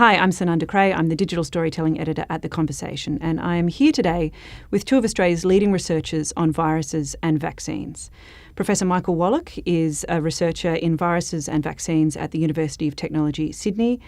Hi, I'm Sunanda Creagh. I'm the digital storytelling editor at The Conversation, and I am here today with two of Australia's leading researchers on viruses and vaccines. Professor Michael Wallach is a researcher in viruses and vaccines at the University of Technology, Sydney,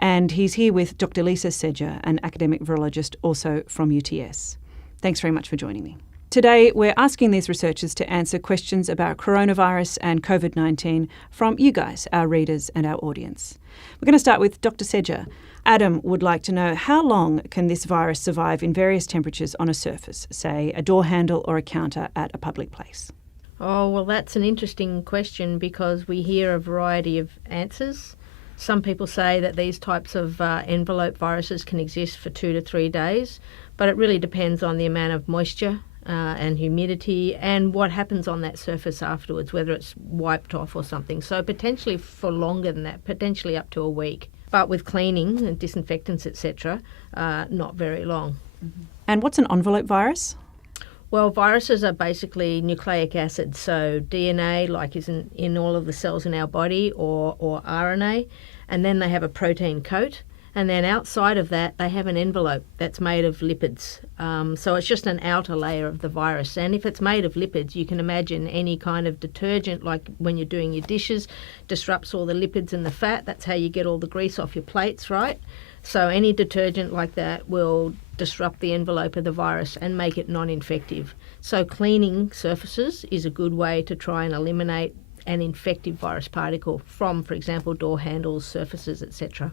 and he's here with Dr. Lisa Sedger, an academic virologist also from UTS. Thanks very much for joining me. Today, we're asking these researchers to answer questions about coronavirus and COVID-19 from you guys, our readers and our audience. We're going to start with Dr. Sedger. Adam would like to know, how long can this virus survive in various temperatures on a surface, say a door handle or a counter at a public place? Oh, well, that's an interesting question because we hear a variety of answers. Some people say that these types of envelope viruses can exist for 2 to 3 days, but it really depends on the amount of moisture and humidity and what happens on that surface afterwards, whether it's wiped off or something. So potentially for longer than that, potentially up to a week. But with cleaning and disinfectants, etc., not very long. Mm-hmm. And what's an envelope virus? Well, viruses are basically nucleic acids, so DNA, like is in all of the cells in our body, or RNA, and then they have a protein coat. And then outside of that, they have an envelope that's made of lipids. So it's just an outer layer of the virus. And if it's made of lipids, you can imagine any kind of detergent, like when you're doing your dishes, disrupts all the lipids and the fat. That's how you get all the grease off your plates, right? So any detergent like that will disrupt the envelope of the virus and make it non-infective. So cleaning surfaces is a good way to try and eliminate an infective virus particle from, for example, door handles, surfaces, etc.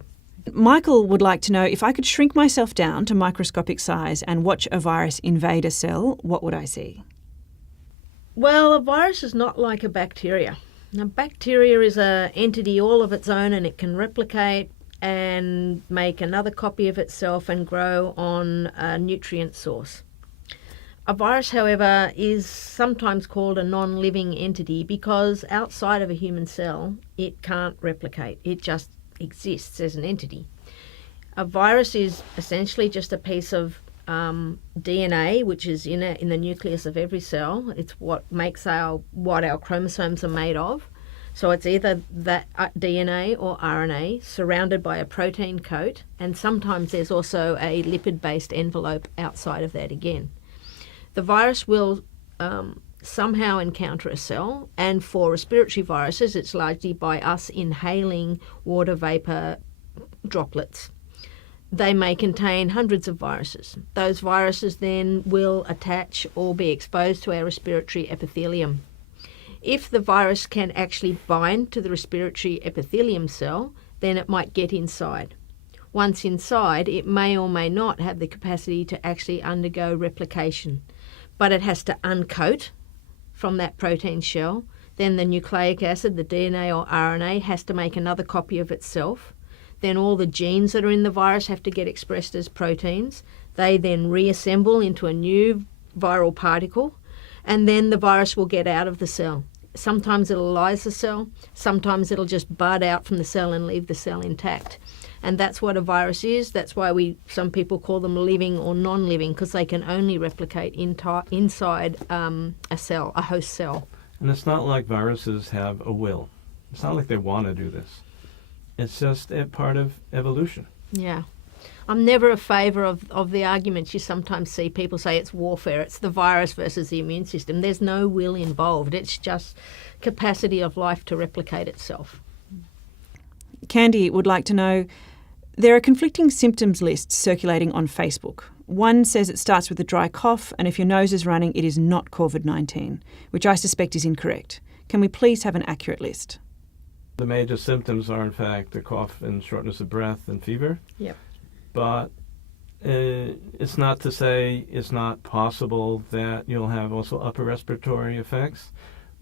Michael would like to know, if I could shrink myself down to microscopic size and watch a virus invade a cell, what would I see? Well, a virus is not like a bacteria. Now, bacteria is an entity all of its own, and it can replicate and make another copy of itself and grow on a nutrient source. A virus, however, is sometimes called a non-living entity because outside of a human cell, it can't replicate. It just exists as an entity. A virus is essentially just a piece of DNA, which is in the nucleus of every cell. It's what makes what our chromosomes are made of. So it's either that DNA or RNA surrounded by a protein coat, and sometimes there's also a lipid-based envelope outside of that again. The virus will somehow encounter a cell, and for respiratory viruses it's largely by us inhaling water vapour droplets. They may contain hundreds of viruses. Those viruses then will attach or be exposed to our respiratory epithelium. If the virus can actually bind to the respiratory epithelium cell, then it might get inside. Once inside, it may or may not have the capacity to actually undergo replication, but it has to uncoat from that protein shell. Then the nucleic acid, the DNA or RNA, has to make another copy of itself. Then all the genes that are in the virus have to get expressed as proteins. They then reassemble into a new viral particle, and then the virus will get out of the cell. Sometimes it'll lyse the cell, sometimes it'll just bud out from the cell and leave the cell intact. And that's what a virus is. That's why some people call them living or non-living, because they can only replicate inside a cell, a host cell. And it's not like viruses have a will. It's not like they want to do this. It's just a part of evolution. Yeah. I'm never a favour of the arguments you sometimes see people say it's warfare. It's the virus versus the immune system. There's no will involved. It's just capacity of life to replicate itself. Candy would like to know, there are conflicting symptoms lists circulating on Facebook. One says it starts with a dry cough, and if your nose is running, it is not COVID-19, which I suspect is incorrect. Can we please have an accurate list? The major symptoms are, in fact, the cough and shortness of breath and fever. Yep. But it's not to say it's not possible that you'll have also upper respiratory effects.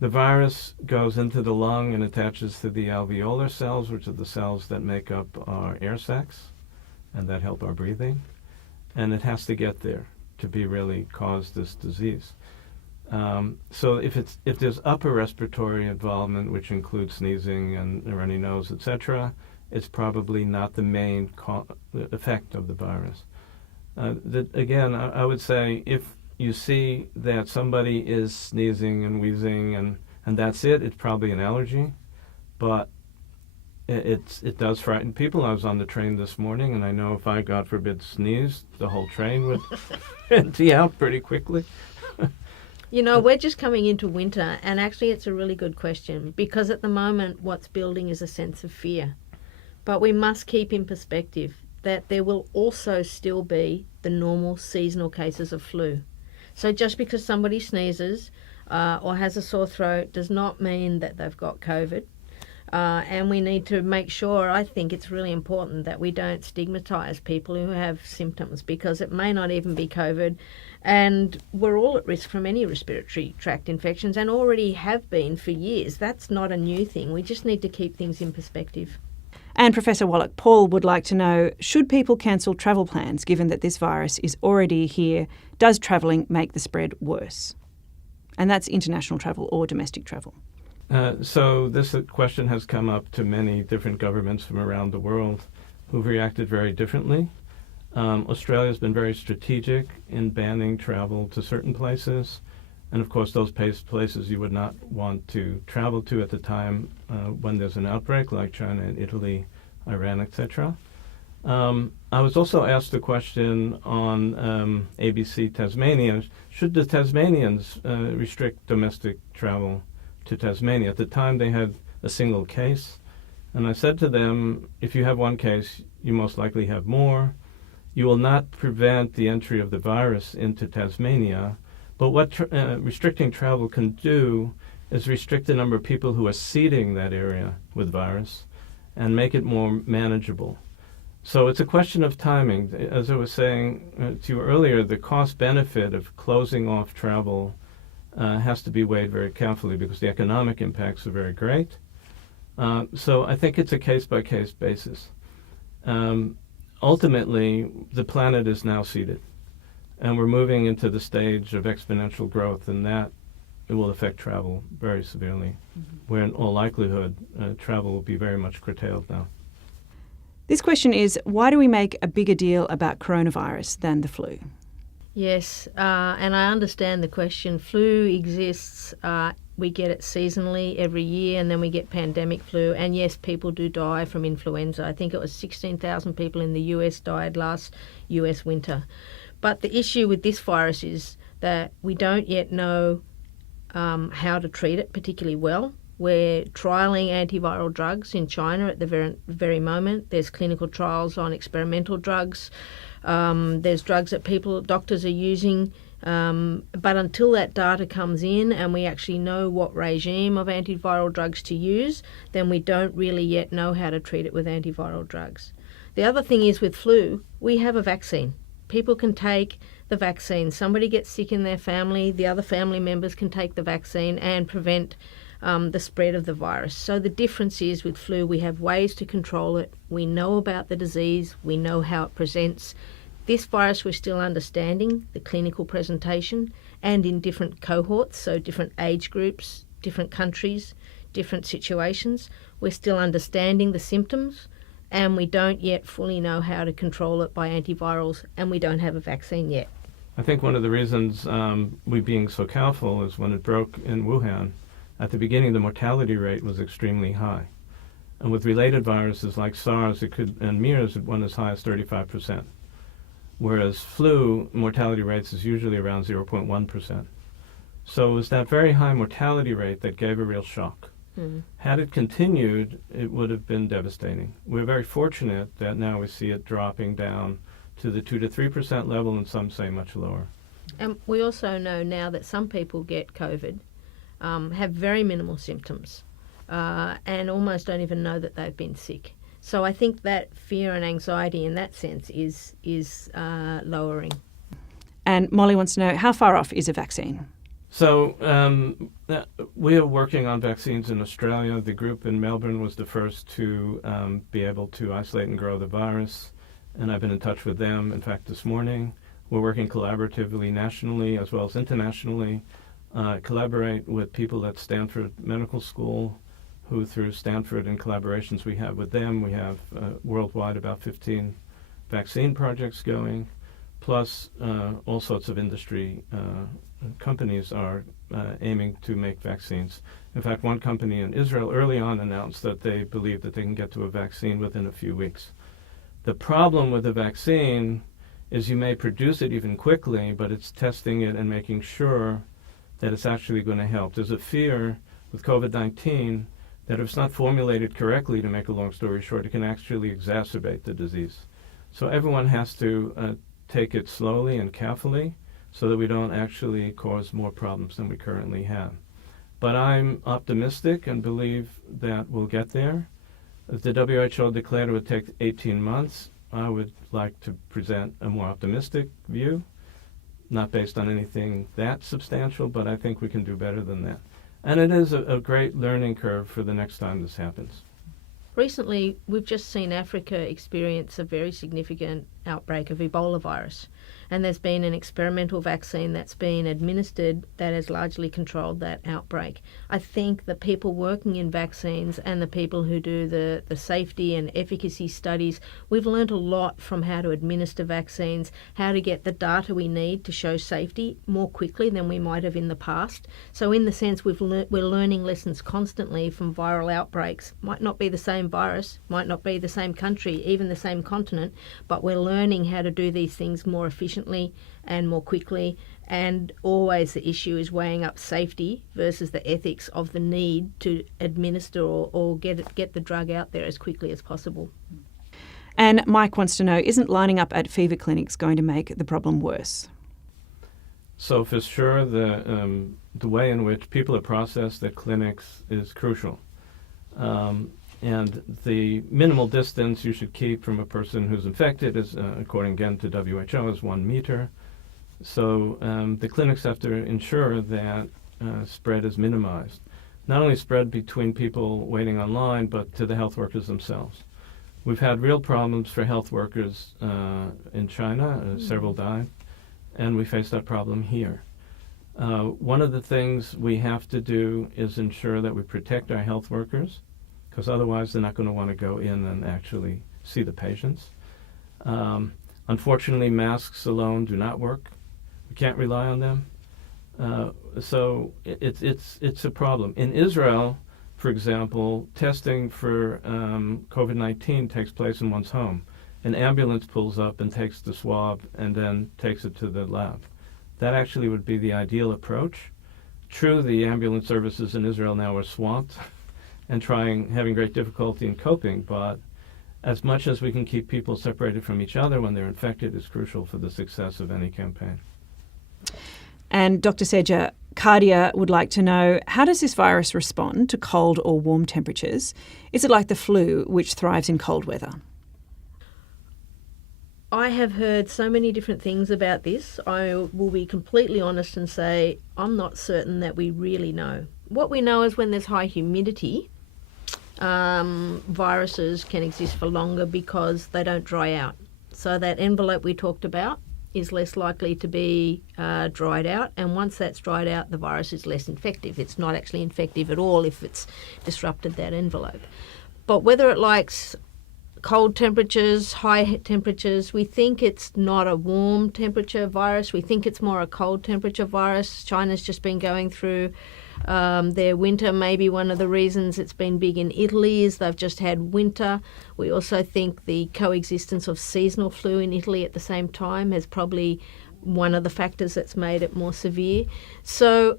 The virus goes into the lung and attaches to the alveolar cells, which are the cells that make up our air sacs and that help our breathing. And it has to get there to really cause this disease. So if there's upper respiratory involvement, which includes sneezing and a runny nose, etc., it's probably not the main effect of the virus. Again, I would say if you see that somebody is sneezing and wheezing and that's it, it's probably an allergy. But it does frighten people. I was on the train this morning, and I know if I, God forbid, sneezed, the whole train would empty out pretty quickly. You know, we're just coming into winter, and actually it's a really good question, because at the moment what's building is a sense of fear. But we must keep in perspective that there will also still be the normal seasonal cases of flu. So just because somebody sneezes or has a sore throat does not mean that they've got COVID. And we need to make sure, I think it's really important that we don't stigmatise people who have symptoms, because it may not even be COVID. And we're all at risk from any respiratory tract infections, and already have been for years. That's not a new thing. We just need to keep things in perspective. And Professor Wallach, Paul would like to know, should people cancel travel plans given that this virus is already here? Does travelling make the spread worse? And that's international travel or domestic travel. So this question has come up to many different governments from around the world who've reacted very differently. Australia's been very strategic in banning travel to certain places. And of course, those places you would not want to travel to at the time when there's an outbreak, like China and Italy, Iran, etc. I was also asked a question on ABC Tasmania. Should the Tasmanians restrict domestic travel to Tasmania? At the time, they had a single case. And I said to them, if you have one case, you most likely have more. You will not prevent the entry of the virus into Tasmania. But what restricting travel can do is restrict the number of people who are seeding that area with virus and make it more manageable. So it's a question of timing. As I was saying to you earlier, the cost-benefit of closing off travel has to be weighed very carefully because the economic impacts are very great. So I think it's a case-by-case basis. Ultimately, the planet is now seeded, and we're moving into the stage of exponential growth, and that it will affect travel very severely, where in all likelihood travel will be very much curtailed now. This question is, why do we make a bigger deal about coronavirus than the flu? Yes, and I understand the question. Flu exists. We get it seasonally every year, and then we get pandemic flu. And yes, people do die from influenza. I think it was 16,000 people in the US died last US winter. But the issue with this virus is that we don't yet know how to treat it particularly well. We're trialling antiviral drugs in China at the very moment. There's clinical trials on experimental drugs. There's drugs that doctors are using. But until that data comes in and we actually know what regime of antiviral drugs to use, then we don't really yet know how to treat it with antiviral drugs. The other thing is with flu, we have a vaccine. People can take the vaccine. Somebody gets sick in their family, the other family members can take the vaccine and prevent the spread of the virus. So the difference is with flu, we have ways to control it. We know about the disease. We know how it presents. This virus, we're still understanding the clinical presentation, and in different cohorts, so different age groups, different countries, different situations. We're still understanding the symptoms, and we don't yet fully know how to control it by antivirals, and we don't have a vaccine yet. I think one of the reasons we being so careful is when it broke in Wuhan, at the beginning the mortality rate was extremely high. And with related viruses like SARS and MERS, it went as high as 35%. Whereas flu mortality rates is usually around 0.1%. So it was that very high mortality rate that gave a real shock. Had it continued, it would have been devastating. We're very fortunate that now we see it dropping down to the 2 to 3% level, and some say much lower. And we also know now that some people get COVID, have very minimal symptoms, and almost don't even know that they've been sick. So I think that fear and anxiety in that sense is lowering. And Molly wants to know, how far off is a vaccine? So we are working on vaccines in Australia. The group in Melbourne was the first to be able to isolate and grow the virus, and I've been in touch with them, in fact, this morning. We're working collaboratively nationally as well as internationally, collaborate with people at Stanford Medical School, who through Stanford and collaborations we have with them, we have worldwide about 15 vaccine projects going. plus all sorts of industry companies are aiming to make vaccines. In fact, one company in Israel early on announced that they believe that they can get to a vaccine within a few weeks. The problem with the vaccine is you may produce it even quickly, but it's testing it and making sure that it's actually going to help. There's a fear with COVID-19 that if it's not formulated correctly, to make a long story short, it can actually exacerbate the disease. So everyone has to take it slowly and carefully so that we don't actually cause more problems than we currently have. But I'm optimistic and believe that we'll get there. If the WHO declared it would take 18 months, I would like to present a more optimistic view, not based on anything that substantial, but I think we can do better than that. And it is a great learning curve for the next time this happens. Recently, we've just seen Africa experience a very significant outbreak of Ebola virus. And there's been an experimental vaccine that's been administered that has largely controlled that outbreak. I think the people working in vaccines and the people who do the safety and efficacy studies, we've learned a lot from how to administer vaccines, how to get the data we need to show safety more quickly than we might have in the past. So in the sense we're learning lessons constantly from viral outbreaks. Might not be the same virus, might not be the same country, even the same continent, but we're learning how to do these things more efficiently and more quickly, and always the issue is weighing up safety versus the ethics of the need to administer or get the drug out there as quickly as possible. And Mike wants to know, isn't lining up at fever clinics going to make the problem worse? So for sure, the way in which people are processed at clinics is crucial. And the minimal distance you should keep from a person who's infected is, according again to WHO, is 1 meter. So the clinics have to ensure that spread is minimized. Not only spread between people waiting online, but to the health workers themselves. We've had real problems for health workers in China. Several died. And we face that problem here. One of the things we have to do is ensure that we protect our health workers, because otherwise they're not going to want to go in and actually see the patients. Unfortunately, masks alone do not work. We can't rely on them. So it's a problem. In Israel, for example, testing for COVID-19 takes place in one's home. An ambulance pulls up and takes the swab and then takes it to the lab. That actually would be the ideal approach. True, the ambulance services in Israel now are swamped and having great difficulty in coping, but as much as we can keep people separated from each other when they're infected is crucial for the success of any campaign. And Dr. Sedger, Cardia would like to know, how does this virus respond to cold or warm temperatures? Is it like the flu, which thrives in cold weather? I have heard so many different things about this. I will be completely honest and say I'm not certain that we really know. What we know is when there's high humidity, viruses can exist for longer because they don't dry out. So that envelope we talked about is less likely to be dried out, and once that's dried out, the virus is less infective. It's not actually infective at all if it's disrupted that envelope. But whether it likes cold temperatures, high temperatures, we think it's not a warm temperature virus. We think it's more a cold temperature virus. China's just been going through their winter. Maybe one of the reasons it's been big in Italy is they've just had winter. We also think the coexistence of seasonal flu in Italy at the same time is probably one of the factors that's made it more severe. So,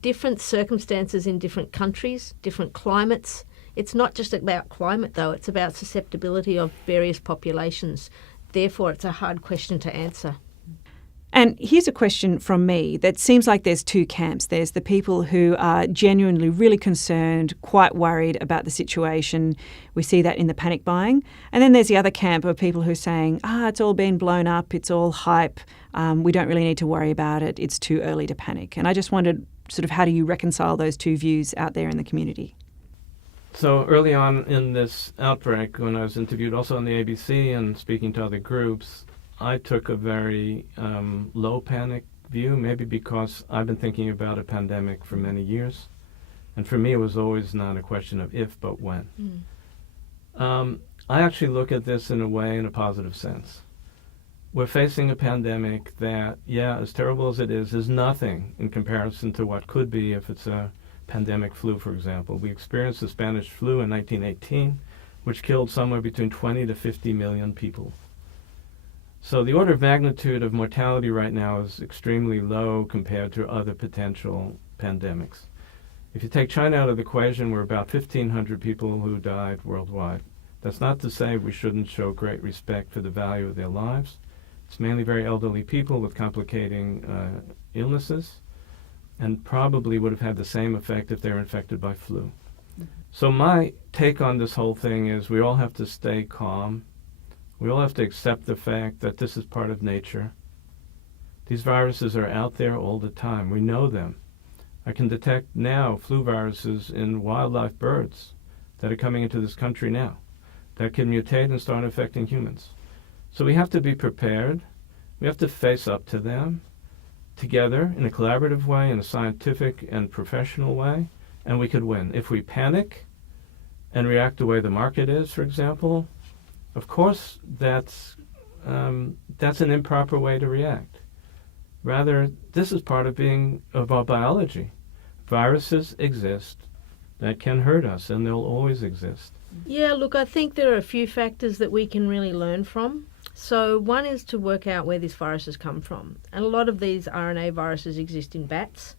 different circumstances in different countries, different climates. It's not just about climate, though. It's about susceptibility of various populations. Therefore, it's a hard question to answer. And here's a question from me that seems like there's two camps. There's the people who are genuinely really concerned, quite worried about the situation. We see that in the panic buying. And then there's the other camp of people who are saying, it's all been blown up, it's all hype, we don't really need to worry about it, it's too early to panic. And I just wondered, sort of, how do you reconcile those two views out there in the community? So early on in this outbreak, when I was interviewed also on the ABC and speaking to other groups, I took a very low panic view, maybe because I've been thinking about a pandemic for many years. And for me, it was always not a question of if, but when. I actually look at this in a positive sense. We're facing a pandemic that, as terrible as it is nothing in comparison to what could be if it's a pandemic flu, for example. We experienced the Spanish flu in 1918, which killed somewhere between 20 to 50 million people. So the order of magnitude of mortality right now is extremely low compared to other potential pandemics. If you take China out of the equation, we're about 1,500 people who died worldwide. That's not to say we shouldn't show great respect for the value of their lives. It's mainly very elderly people with complicating illnesses, and probably would have had the same effect if they were infected by flu. Mm-hmm. So my take on this whole thing is we all have to stay calm. We all have to accept the fact that this is part of nature. These viruses are out there all the time. We know them. I can detect now flu viruses in wildlife birds that are coming into this country now that can mutate and start affecting humans. So we have to be prepared. We have to face up to them together in a collaborative way, in a scientific and professional way, and we could win. If we panic and react the way the market is, for example, of course that's an improper way to react. Rather, this is part of our biology. Viruses exist that can hurt us, and they'll always exist. Yeah, look, I think there are a few factors that we can really learn from. So one is to work out where this virus has come from. And a lot of these RNA viruses exist in bats.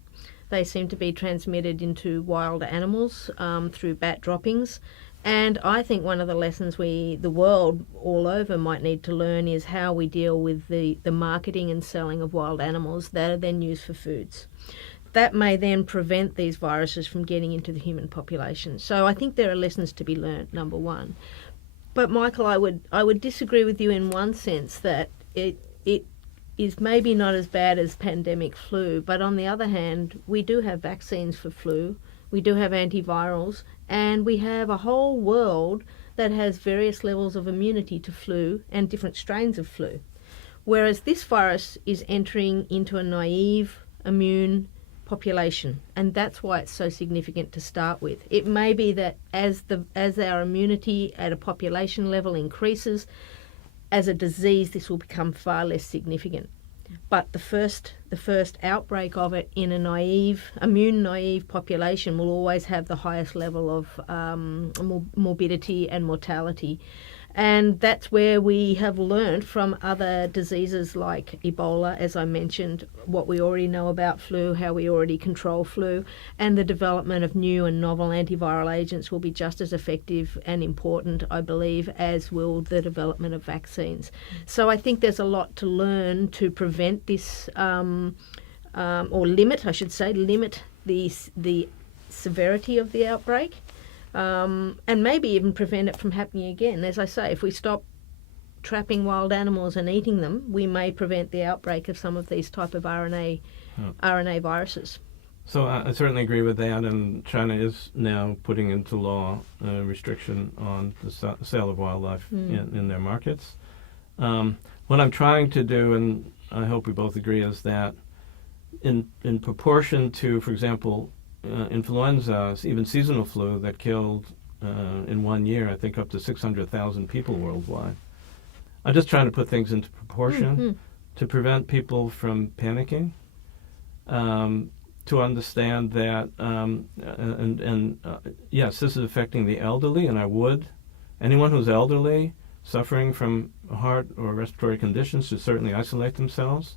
They seem to be transmitted into wild animals through bat droppings. And I think one of the lessons the world all over might need to learn is how we deal with the marketing and selling of wild animals that are then used for foods. That may then prevent these viruses from getting into the human population. So I think there are lessons to be learned, number one. But Michael, I would disagree with you in one sense that it is maybe not as bad as pandemic flu, but on the other hand, we do have vaccines for flu, we do have antivirals, and we have a whole world that has various levels of immunity to flu and different strains of flu. Whereas this virus is entering into a naive immune population, and that's why it's so significant to start with. It may be that as our immunity at a population level increases, as a disease this will become far less significant. But the first outbreak of it in a immune naive population will always have the highest level of morbidity and mortality. And that's where we have learned from other diseases like Ebola, as I mentioned, what we already know about flu, how we already control flu, and the development of new and novel antiviral agents will be just as effective and important, I believe, as will the development of vaccines. So I think there's a lot to learn to prevent this, or limit the severity of the outbreak. And maybe even prevent it from happening again. As I say, if we stop trapping wild animals and eating them, we may prevent the outbreak of some of these type of RNA viruses. So I certainly agree with that, and China is now putting into law a restriction on the sale of wildlife in their markets. What I'm trying to do, and I hope we both agree, is that in proportion to, for example, influenza, even seasonal flu that killed in 1 year, I think up to 600,000 people worldwide. I'm just trying to put things into proportion to prevent people from panicking, to understand that, yes, this is affecting the elderly, and anyone who's elderly suffering from heart or respiratory conditions should certainly isolate themselves.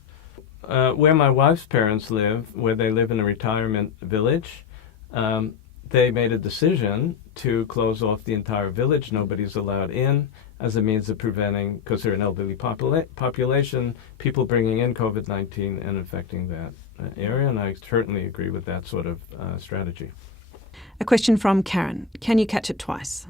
Where my wife's parents live, where they live in a retirement village, they made a decision to close off the entire village. Nobody's allowed in as a means of preventing, because they're an elderly population, people bringing in COVID-19 and infecting that area. And I certainly agree with that sort of strategy. A question from Karen. Can you catch it twice?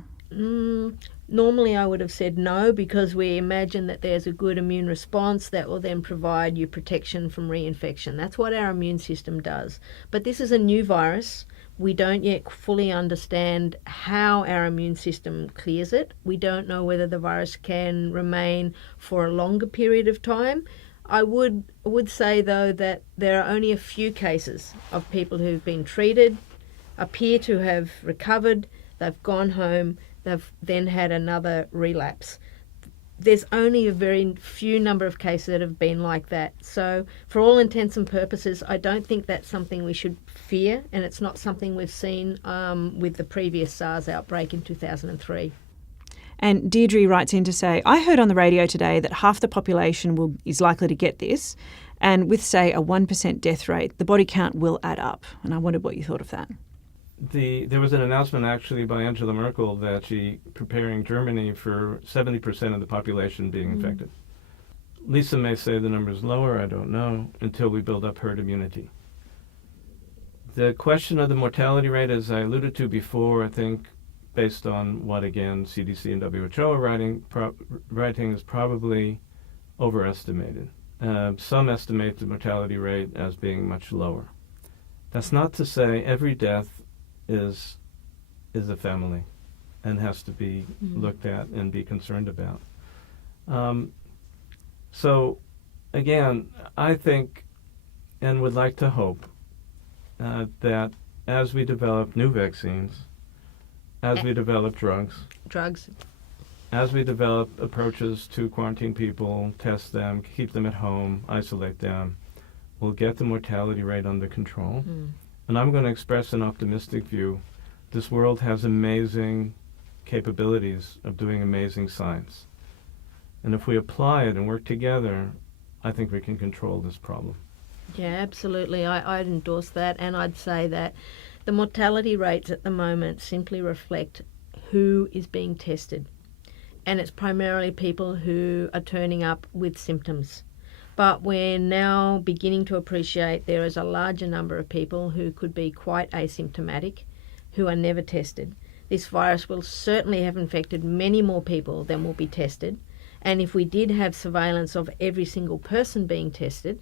Normally I would have said no, because we imagine that there's a good immune response that will then provide you protection from reinfection. That's what our immune system does. But this is a new virus. We don't yet fully understand how our immune system clears it. We don't know whether the virus can remain for a longer period of time. I would say, though, that there are only a few cases of people who've been treated, appear to have recovered, they've gone home, they've then had another relapse. There's only a very few number of cases that have been like that. So for all intents and purposes, I don't think that's something we should fear, and it's not something we've seen with the previous SARS outbreak in 2003. And Deirdre writes in to say, I heard on the radio today that half the population is likely to get this, and with, say, a 1% death rate, the body count will add up. And I wondered what you thought of that. There was an announcement actually by Angela Merkel that she preparing Germany for 70% of the population being infected. Lisa may say the number is lower, I don't know, until we build up herd immunity. The question of the mortality rate, as I alluded to before, I think based on what, again, CDC and WHO are writing is probably overestimated. Some estimate the mortality rate as being much lower. That's not to say every death is a family and has to be looked at and be concerned about. So, again, I think and would like to hope that as we develop new vaccines, as we develop drugs, as we develop approaches to quarantine people, test them, keep them at home, isolate them, we'll get the mortality rate under control. And I'm going to express an optimistic view. This world has amazing capabilities of doing amazing science. And if we apply it and work together, I think we can control this problem. Yeah, absolutely. I'd endorse that, and I'd say that the mortality rates at the moment simply reflect who is being tested. And it's primarily people who are turning up with symptoms. But we're now beginning to appreciate there is a larger number of people who could be quite asymptomatic, who are never tested. This virus will certainly have infected many more people than will be tested. And if we did have surveillance of every single person being tested,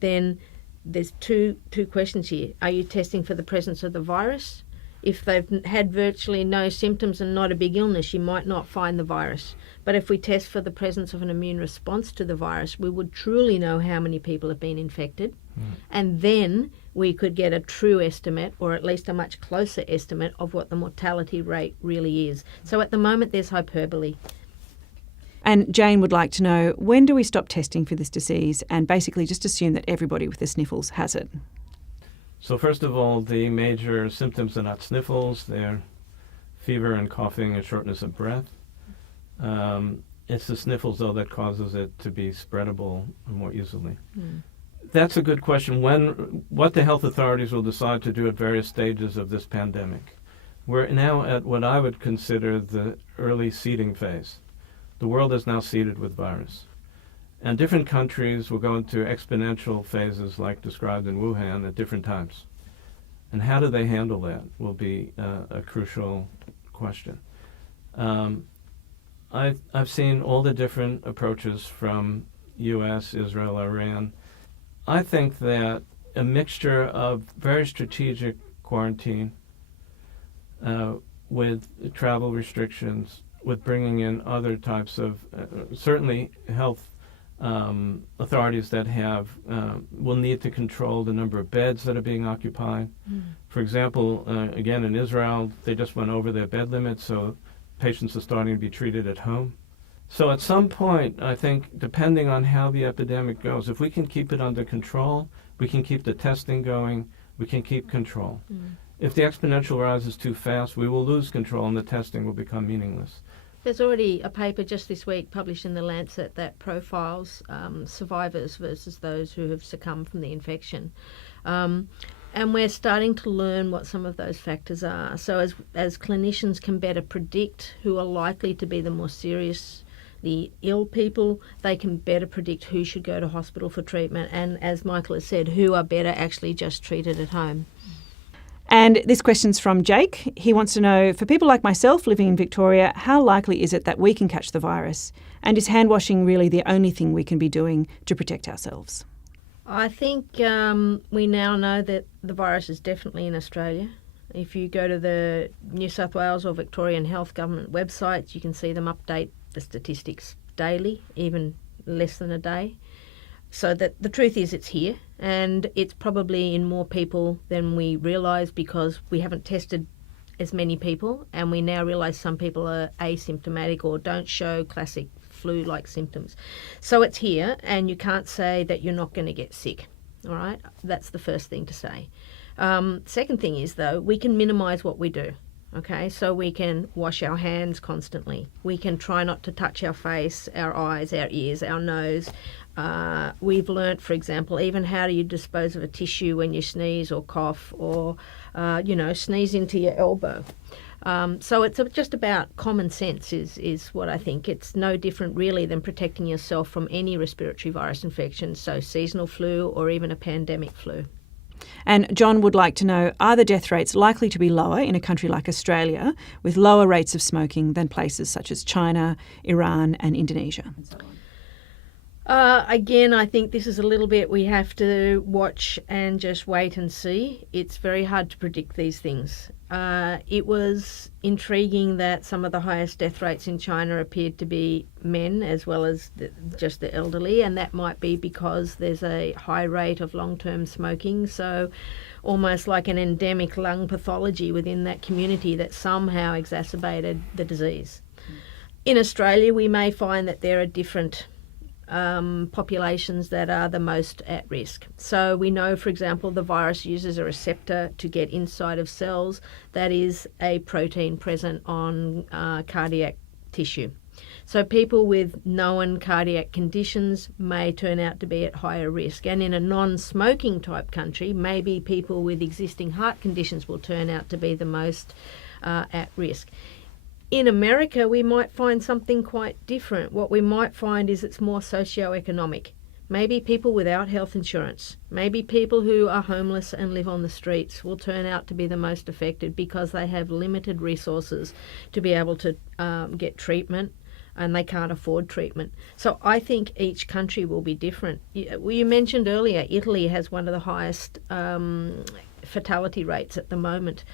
then there's two questions here. Are you testing for the presence of the virus? If they've had virtually no symptoms and not a big illness, you might not find the virus. But if we test for the presence of an immune response to the virus, we would truly know how many people have been infected. And then we could get a true estimate, or at least a much closer estimate, of what the mortality rate really is. So at the moment, there's hyperbole. And Jane would like to know, when do we stop testing for this disease and basically just assume that everybody with the sniffles has it? So first of all, the major symptoms are not sniffles. They're fever and coughing and shortness of breath. It's the sniffles, though, that causes it to be spreadable more easily. That's a good question. What the health authorities will decide to do at various stages of this pandemic. We're now at what I would consider the early seeding phase. The world is now seeded with virus. And different countries will go into exponential phases like described in Wuhan at different times. And how do they handle that will be a crucial question. I've seen all the different approaches from U.S., Israel, Iran. I think that a mixture of very strategic quarantine with travel restrictions, with bringing in other types of, certainly health authorities that will need to control the number of beds that are being occupied. For example, again in Israel, they just went over their bed limit, so patients are starting to be treated at home. So at some point, I think, depending on how the epidemic goes, if we can keep it under control, we can keep the testing going, we can keep control. If the exponential rise is too fast, we will lose control and the testing will become meaningless. There's already a paper just this week published in The Lancet that profiles survivors versus those who have succumbed from the infection. And we're starting to learn what some of those factors are. So as clinicians can better predict who are likely to be the more seriously ill people, they can better predict who should go to hospital for treatment. And as Michael has said, who are better actually just treated at home. And this question's from Jake. He wants to know, for people like myself living in Victoria, how likely is it that we can catch the virus? And is hand washing really the only thing we can be doing to protect ourselves? I think we now know that the virus is definitely in Australia. If you go to the New South Wales or Victorian Health Government websites, you can see them update the statistics daily, even less than a day. So that the truth is it's here, and it's probably in more people than we realise because we haven't tested as many people, and we now realise some people are asymptomatic or don't show classic flu-like symptoms. So it's here, and you can't say that you're not going to get sick, all right? That's the first thing to say. Second thing is, though, we can minimise what we do. Okay, so we can wash our hands constantly. We can try not to touch our face, our eyes, our ears, our nose. We've learnt, for example, even how do you dispose of a tissue when you sneeze or cough or, sneeze into your elbow. So it's just about common sense is what I think. It's no different really than protecting yourself from any respiratory virus infection, so seasonal flu or even a pandemic flu. And John would like to know, are the death rates likely to be lower in a country like Australia with lower rates of smoking than places such as China, Iran and Indonesia? And so on. Again, I think this is a little bit we have to watch and just wait and see. It's very hard to predict these things. It was intriguing that some of the highest death rates in China appeared to be men as well as just the elderly, and that might be because there's a high rate of long-term smoking, so almost like an endemic lung pathology within that community that somehow exacerbated the disease. In Australia, we may find that there are different populations that are the most at risk. So we know, for example, the virus uses a receptor to get inside of cells. That is a protein present on cardiac tissue. So people with known cardiac conditions may turn out to be at higher risk. And in a non-smoking type country, maybe people with existing heart conditions will turn out to be the most at risk. In America, we might find something quite different. What we might find is it's more socioeconomic. Maybe people without health insurance, maybe people who are homeless and live on the streets will turn out to be the most affected because they have limited resources to be able to get treatment and they can't afford treatment. So I think each country will be different. You mentioned earlier, Italy has one of the highest fatality rates at the moment.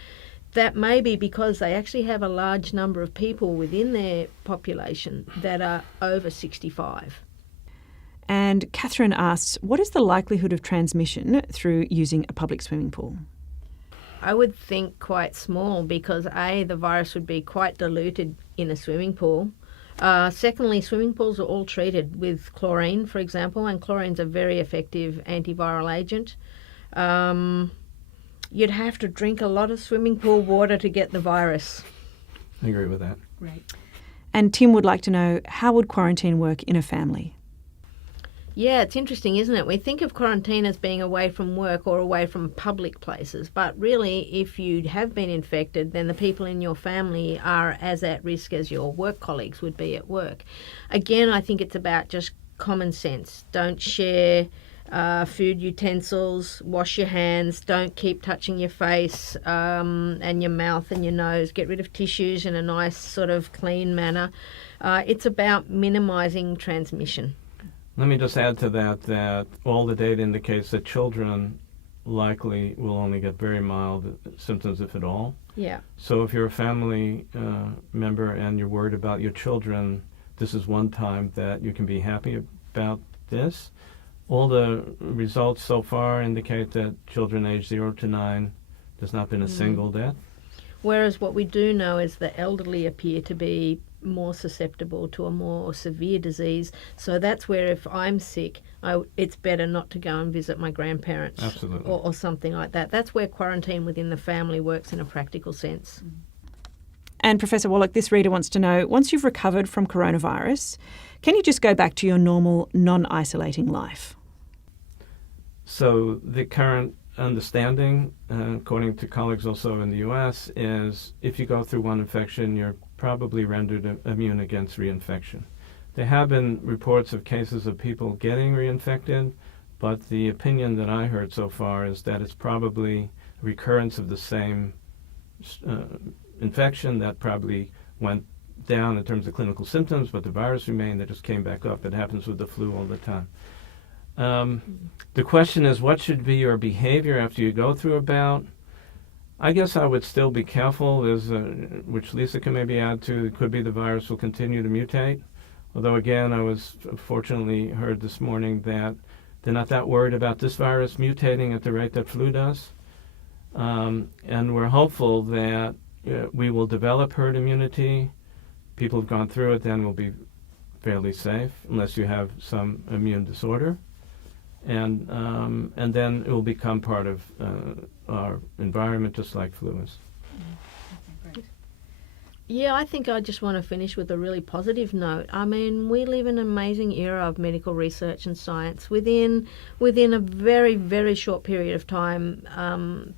That may be because they actually have a large number of people within their population that are over 65. And Catherine asks, what is the likelihood of transmission through using a public swimming pool? I would think quite small because A, the virus would be quite diluted in a swimming pool. Secondly, swimming pools are all treated with chlorine, for example, and chlorine's a very effective antiviral agent. You'd have to drink a lot of swimming pool water to get the virus. I agree with that. Right. And Tim would like to know, how would quarantine work in a family? Yeah, it's interesting, isn't it? We think of quarantine as being away from work or away from public places, but really, if you have been infected, then the people in your family are as at risk as your work colleagues would be at work. Again, I think it's about just common sense. Don't share food utensils, wash your hands, don't keep touching your face and your mouth and your nose. Get rid of tissues in a nice sort of clean manner. It's about minimising transmission. Let me just add to that all the data indicates that children likely will only get very mild symptoms, if at all. Yeah. So if you're a family member and you're worried about your children, this is one time that you can be happy about this. All the results so far indicate that children aged 0 to 9, there's not been a single death. Whereas what we do know is the elderly appear to be more susceptible to a more severe disease. So that's where if I'm sick, it's better not to go and visit my grandparents. Absolutely. Or something like that. That's where quarantine within the family works in a practical sense. And Professor Wallach, this reader wants to know, once you've recovered from coronavirus, can you just go back to your normal, non-isolating life? So the current understanding, according to colleagues also in the U.S., is if you go through one infection, you're probably rendered immune against reinfection. There have been reports of cases of people getting reinfected, but the opinion that I heard so far is that it's probably recurrence of the same infection that probably went down in terms of clinical symptoms, but the virus remained, that just came back up. It happens with the flu all the time. The question is, what should be your behavior after you go through a bout? I guess I would still be careful, which Lisa can maybe add to. It could be the virus will continue to mutate. Although, again, I was fortunately heard this morning that they're not that worried about this virus mutating at the rate that flu does. And we're hopeful that we will develop herd immunity. People who've gone through it then will be fairly safe, unless you have some immune disorder. And then it will become part of our environment, just like flu is. Yeah, I think I just want to finish with a really positive note. I mean, we live in an amazing era of medical research and science. Within a very, very short period of time,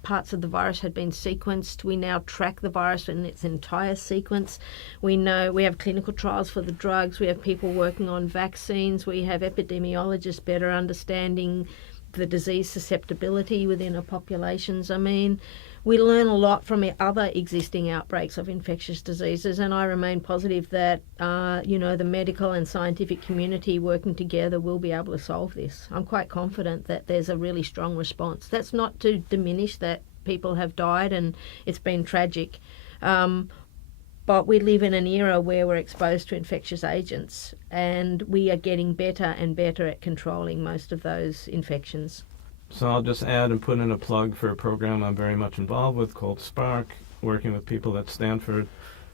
parts of the virus had been sequenced. We now track the virus in its entire sequence. We know we have clinical trials for the drugs. We have people working on vaccines. We have epidemiologists better understanding the disease susceptibility within our populations. I mean, we learn a lot from other existing outbreaks of infectious diseases, and I remain positive that, the medical and scientific community working together will be able to solve this. I'm quite confident that there's a really strong response. That's not to diminish that people have died and it's been tragic, but we live in an era where we're exposed to infectious agents, and we are getting better and better at controlling most of those infections. So I'll just add and put in a plug for a program I'm very much involved with called SPARK, working with people at Stanford.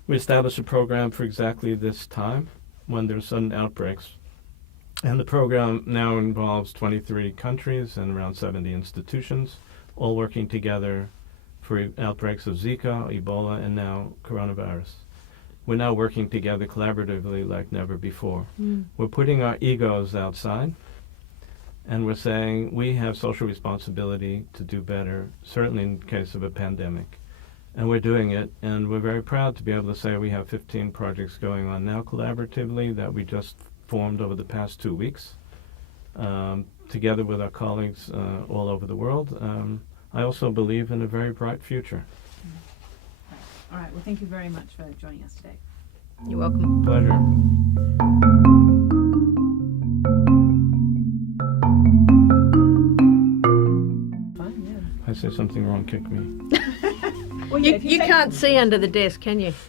We established a program for exactly this time when there's sudden outbreaks. And the program now involves 23 countries and around 70 institutions, all working together for outbreaks of Zika, Ebola, and now coronavirus. We're now working together collaboratively like never before. We're putting our egos outside, and we're saying we have social responsibility to do better, certainly in case of a pandemic. And we're doing it, and we're very proud to be able to say we have 15 projects going on now collaboratively that we just formed over the past 2 weeks, together with our colleagues all over the world. I also believe in a very bright future. All right. Well, thank you very much for joining us today. You're welcome. Pleasure. If I say something wrong, kick me. You can't see under the desk, can you?